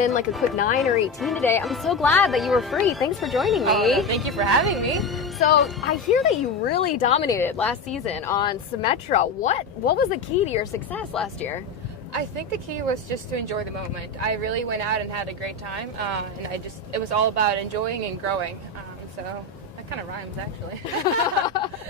get in like a quick 9 or 18 today. I'm so glad that you were free. Thanks for joining me. Oh, no, thank you for having me. So I hear that you really dominated last season on Symetra. What was the key to your success last year? I think the key was just to enjoy the moment. I really went out and had a great time, and it was all about enjoying and growing. So that kind of rhymes, actually.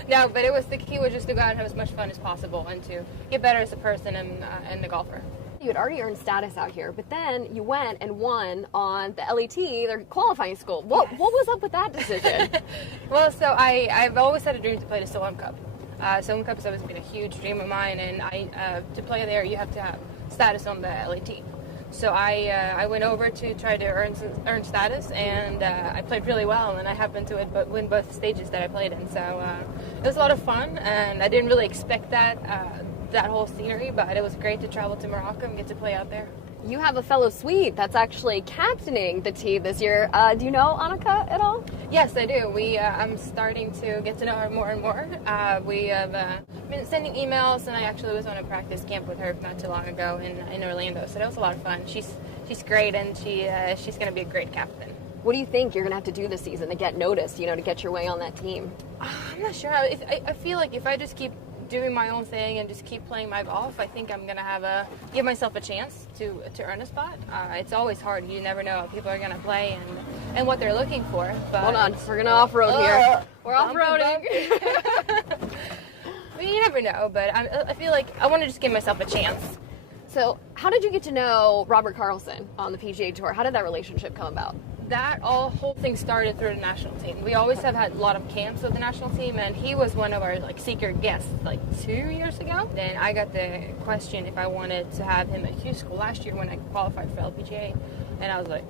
No, but the key was just to go out and have as much fun as possible and to get better as a person and a golfer. You had already earned status out here, but then you went and won on the LET, their qualifying school. What was up with that decision? Well, so I've always had a dream to play the Solheim Cup. Solheim Cup has always been a huge dream of mine, and to play there, you have to have status on the LET. So I went over to try to earn status, and I played really well, and I happened to win both stages that I played in. So it was a lot of fun, and I didn't really expect that whole scenery, but it was great to travel to Morocco and get to play out there. You have a fellow Swede that's actually captaining the team this year. Do you know Annika at all? Yes, I do. I'm starting to get to know her more and more. We have been sending emails, and I actually was on a practice camp with her not too long ago in Orlando, so that was a lot of fun. She's great, and she's going to be a great captain. What do you think you're going to have to do this season to get noticed, to get your way on that team? I'm not sure. I feel like if I just keep doing my own thing and just keep playing my golf, I think I'm gonna give myself a chance to earn a spot. It's always hard. You never know how people are gonna play and what they're looking for. But hold on, we're gonna off-road here. We're off-roading. But you never know. But I feel like I want to just give myself a chance. So, how did you get to know Robert Carlson on the PGA Tour? How did that relationship come about? That whole thing started through the national team. We always have had a lot of camps with the national team, and he was one of our secret guests 2 years ago. Then I got the question if I wanted to have him at Hughes School last year when I qualified for LPGA, and I was like,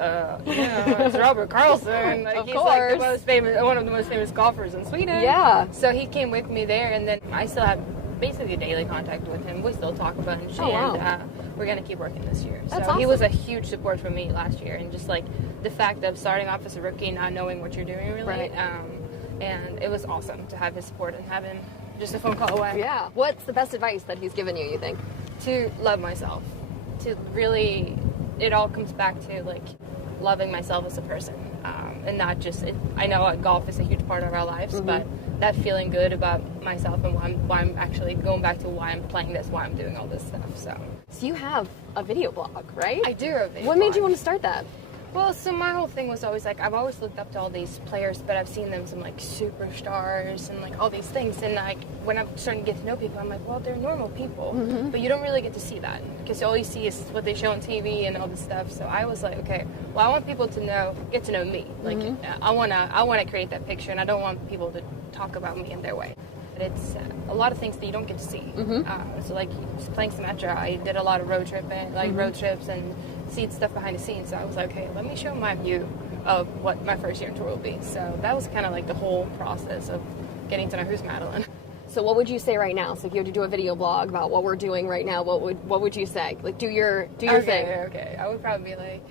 it's Robert Carlson. Of He's course. One of the most famous golfers in Sweden. Yeah. So he came with me there, and then I still have basically daily contact with him. We still talk a bunch, and we're going to keep working this year. That's so awesome. He was a huge support for me last year, and just the fact of starting off as a rookie, not knowing what you're doing really, right. And it was awesome to have his support and have him just a phone call away. Yeah. What's the best advice that he's given you think? To love myself. To really, it all comes back to loving myself as a person, and not just. I know golf is a huge part of our lives, mm-hmm. but that feeling good about myself and why I'm actually going back to why I'm playing this, why I'm doing all this stuff. So you have a video blog, right? I do have a video What blog. made you want to start that? Well, so my whole thing was always I've always looked up to all these players, but I've seen them some superstars and all these things, and when I'm starting to get to know people, I'm like, well, they're normal people, mm-hmm. but you don't really get to see that because all you see is what they show on TV and all this stuff. So I was like, okay, well, I want people to get to know me. mm-hmm. I wanna create that picture, and I don't want people to talk about me in their way. It's a lot of things that you don't get to see. Mm-hmm. So just playing Symetra, I did a lot of road trips and see stuff behind the scenes. So I was like, okay, let me show my view of what my first year in tour will be. So that was kind of the whole process of getting to know who's Madelene. So what would you say right now? So if you had to do a video blog about what we're doing right now, what would you say? Do your thing. Okay. I would probably be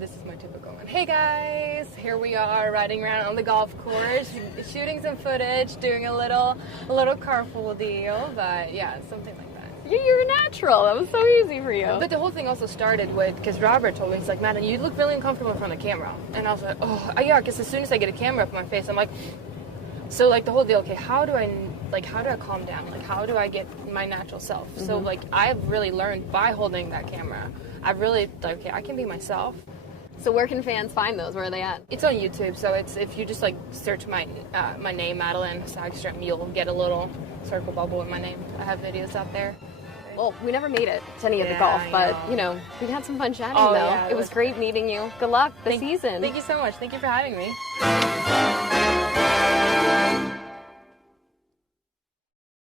this is my typical one. Hey guys, here we are riding around on the golf course, shooting some footage, doing a little carpool deal, but yeah, something like that. Yeah, you're natural. That was so easy for you. But the whole thing also started because Robert told me, he's like, Madelene, you look really uncomfortable in front of the camera. And I was like, oh, yeah, because as soon as I get a camera up in my face, I'm like, so the whole deal, okay, how do I calm down? How do I get my natural self? Mm-hmm. So I've really learned by holding that camera. I've really, okay, I can be myself. So where can fans find those? Where are they at? It's on YouTube, so if you just search my name, Madelene Sagstrom, you'll get a little circle bubble with my name. I have videos out there. Well, we never made it to any of the golf, but we had some fun chatting though. Yeah, it was great meeting you. Good luck this season. Thank you so much. Thank you for having me.